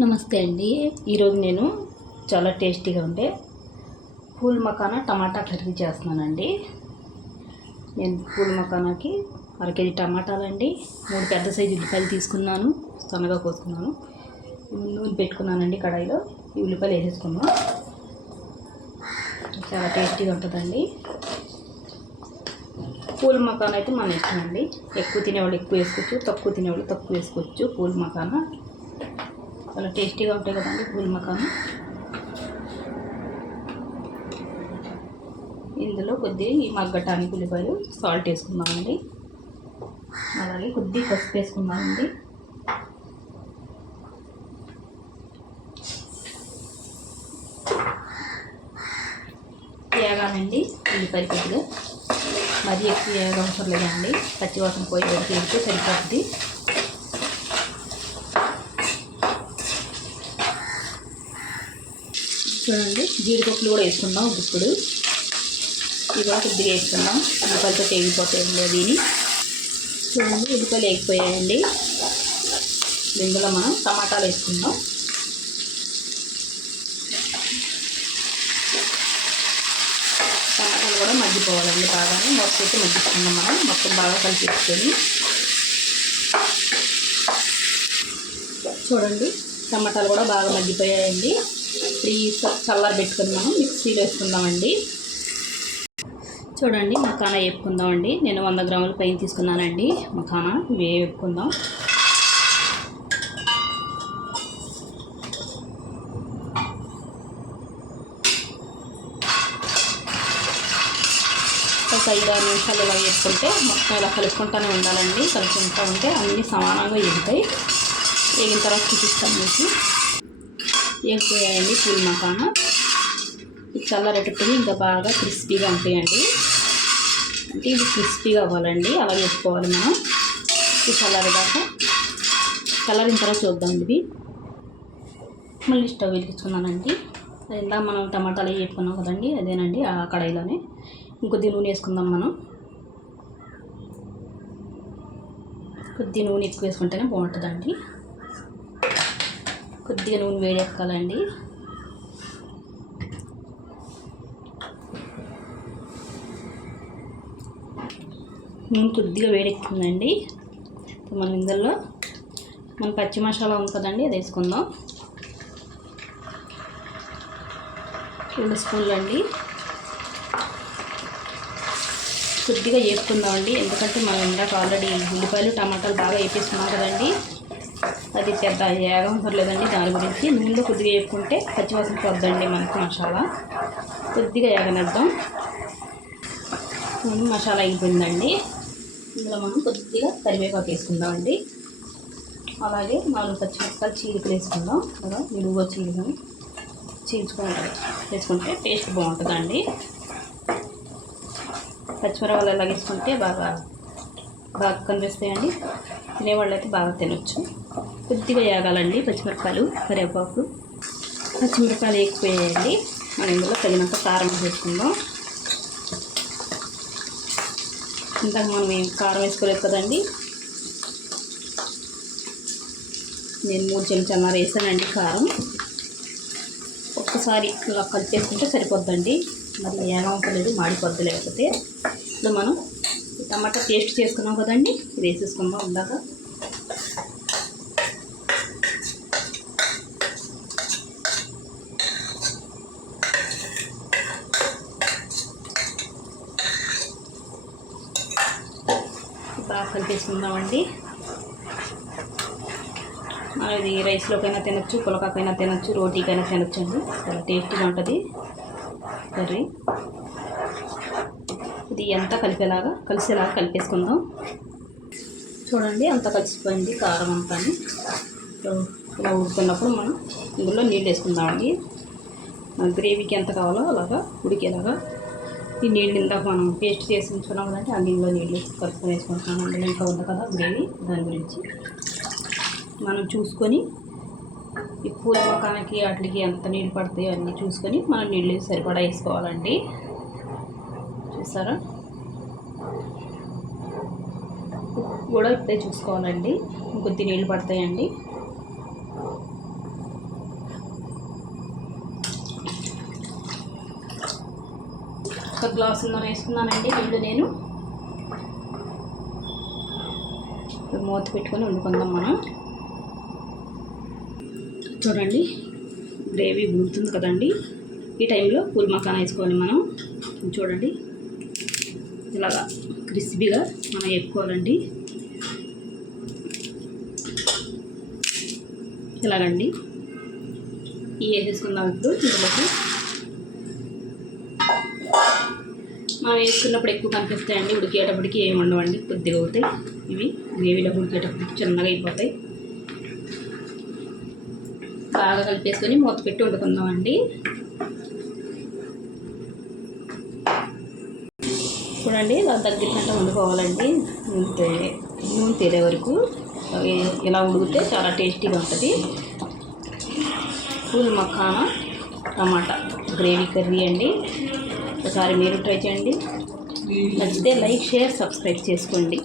నమస్తే అండి. ఈరోజు నేను చాలా టేస్టీగా ఉండే పూల్ మకానా టమాటా కర్రీ చేస్తున్నానండి. నేను పూల్ మకానాకి అరకేజీ టమాటాలండి, 3 పెద్ద సైజు ఉల్లిపాయలు తీసుకున్నాను, సన్నగా కోసుకున్నాను. నూనె పెట్టుకున్నానండి కడాయిలో. ఈ ఉల్లిపాయలు వేసేసుకున్నాం. చాలా టేస్టీగా ఉంటుందండి. పూల్ మకానా అయితే మన ఇష్టం అండి. ఎక్కువ తినేవాళ్ళు ఎక్కువ వేసుకోవచ్చు, తక్కువ తినేవాళ్ళు తక్కువ వేసుకోవచ్చు. పూల్ మకానా చాలా టేస్టీగా ఉంటాయి కదండి పూల్ మకానా. ఇందులో కొద్దిగా ఈ మగ్గటానికి ఉల్లిపాయలు సాల్ట్ వేసుకుందామండి. అలాగే కొద్దిగా పసుపు వేసుకుందామండి. వేగాలండి ఉల్లిపాయలు కొద్దిగా, మరీ ఎక్కువ వేగవసరం లేదండి. పచ్చివాసన పోయి వరకు వేస్తే సరిపోతుంది. చూడండి, జీడిపప్పులు కూడా వేసుకుందాం. ఇప్పుడు ఇవి కూడా కొద్దిగా వేసుకుందాం. ఉల్లిపాయలతో వేగిపోతాయి దీని. చూడండి, ఉల్లిపాయలు వేగిపోయాయండి. ఇందులో మనం టమాటాలు వేసుకుందాం. టమాటాలు కూడా మగ్గిపోవాలండి బాగానే. మొత్తం అయితే మగ్గించుకుందాం మనం, మొత్తం బాగా కలిపేసుకొని. చూడండి, టమాటాలు కూడా బాగా మగ్గిపోయాయండి. ఈ చల్లారి పెట్టుకుని మనం మిక్సీలో వేసుకుందామండి. చూడండి, మకానా వేపుకుందామండి. నేను 100 గ్రాముల పైన తీసుకున్నానండి మకానా. ఇవి వేపుకుందాం. ఒక 5-6 నిమిషాలు ఇలా వేసుకుంటే మొత్తం ఇలా కలుపుకుంటూనే ఉండాలండి. కలుపుకుంటూ ఉంటే అన్నీ సమానంగా వేగుతాయి. వేగిన తర్వాత చూపిస్తాను మీకు. వేగిపోయాయండి పూల్ మకానా. ఇది చల్లారేటప్పుడు ఇంకా బాగా క్రిస్పీగా ఉంటాయండి. అంటే ఇది క్రిస్పీగా అవ్వాలండి, అలా వేసుకోవాలి మనం. ఇది చల్లారేదాకా, చల్లారిన తర్వాత చూద్దాం. ఇది మళ్ళీ స్టవ్ వెలిగించుకున్నానండి. ఇందాక మనం టమాటాలు వేసుకున్నాం కదండి, అదేనండి ఆ కడాయిలోనే. ఇంకొద్ది నూనె వేసుకుందాం మనం. కొద్ది నూనె ఎక్కువ వేసుకుంటేనే బాగుంటుందండి. కొద్దిగా నూనె వేడెక్కాలండి. నూనె కొద్దిగా వేడెక్కిందండి. మనం ఇందులో మన పచ్చి మసాలా ఉంది కదండి, అది వేసుకుందాం. 2 స్పూన్లు అండి. కొద్దిగా వేసుకుందామండి, ఎందుకంటే మనం ఇందాక ఆల్రెడీ ఉల్లిపాయలు టమాటాలు బాగా వేపేసుకున్నాం కదండి. అది పెద్ద ఏగవసరం లేదండి. దాని గురించి నూనెలో కొద్దిగా వేపుకుంటే పచ్చివాసన పోద్దండి మనకి మసాలా. కొద్దిగా ఏగనిద్దాం. మసాలా అయిపోయిందండి. ఇందులో మనం కొద్దిగా కరివేపాకు వేసుకుందామండి. అలాగే 4 పచ్చిమిరపకాయలు చీలికలు వేసుకుందాం. అలా నిలువుగా చీల్చుకొని వేసుకుంటే టేస్ట్ బాగుంటుందండి. పచ్చిమిరపకాయలు ఎలా వేసుకుంటే బాగా కనిపిస్తాయండి. తినేవాళ్ళు అయితే బాగా తినొచ్చు. కొద్దిగా వేగాలండి పచ్చిమిరపకాయలు, కరివేపాకు. పచ్చిమిరపకాయలు వేగిపోయాయండి. మనం ఇందులో తగినంత కారం వేసుకుందాం. ఇందాక మనం ఏం కారం వేసుకోలేదు కదండి. నేను 3 చెంచాలు వేసానండి కారం. ఒక్కసారి ఇలా కలిపేసుకుంటే సరిపోద్దండి. మరి ఏమవుతలేదు, మాడిపోద్ది లేకపోతే. ఇప్పుడు మనం టమాటా పేస్ట్ చేసుకున్నాం కదండి, ఇది వేసేసుకుందాం. ఇందాక బాగా కలిపేసుకుందామండి. ఇది రైస్లోకైనా తినొచ్చు, పులకాకైనా తినొచ్చు, రోటీకైనా తినొచ్చు అండి. చాలా టేస్టీగా ఉంటుంది కర్రీ. ఇది ఎంత కలిసేలాగా కలిపేసుకుందాం. చూడండి, అంత కలిసిపోయింది కారం అంతా. ఇలా ఉడుకున్నప్పుడు మనం ఇందులో నీళ్ళు వేసుకుందామండి. గ్రేవీకి ఎంత కావాలో అలాగా ఉడికేలాగా. ఈ నీళ్ళు ఇందాక మనం పేస్ట్ చేసి ఉంచుకున్నాం కదంటే, ఆ నీళ్ళలో నీళ్ళు కలుపుకొని వేసుకుంటున్నాం. అందులో ఇంకా ఉంది కదా గ్రేవీ, దాని గురించి మనం చూసుకొని ఈ పూల మకానాకి వాటికి ఎంత నీళ్ళు పడతాయో అన్నీ చూసుకొని మనం నీళ్ళు సరిపడా వేసుకోవాలండి. చూసారా, కూడా ఇప్పుడే చూసుకోవాలండి. ఇంకొద్ది నీళ్ళు పడతాయండి. 1 గ్లాసున్నర వేసుకున్నానండి నీళ్ళు నేను. మూత పెట్టుకొని వండుకుందాం మనం. చూడండి గ్రేవీ ఉడుకుతుంది కదండి. ఈ టైంలో పూల్ మకానా వేసుకోవాలి మనం. చూడండి ఇలాగా క్రిస్పీగా మనం వేపుకోవాలండి. ఇలాగండి ఇవి వేసేసుకుందాం. ఇప్పుడు ఇందులోకి మనం వేసుకున్నప్పుడు ఎక్కువ కనిపిస్తాయండి, ఉడికేటప్పటికి ఏమి ఉండవండి, కొద్దిగా అవుతాయి. ఇవి గ్రేవీలో ఉడికేటప్పటికి చిన్నగా అయిపోతాయి. బాగా కలిపేసుకొని మూత పెట్టి వండుకుందామండి. చూడండి ఇలా దగ్గరికంటే వండుకోవాలండి. నూనె తేలే వరకు ఇలా ఉడికితే చాలా టేస్టీగా ఉంటుంది. పూల్ మఖానా టమాటా గ్రేవీ కర్రీ అండి. ఒకసారి మీరు ట్రై చేయండి. నచ్చితే లైక్, షేర్, సబ్స్క్రైబ్ చేసుకోండి.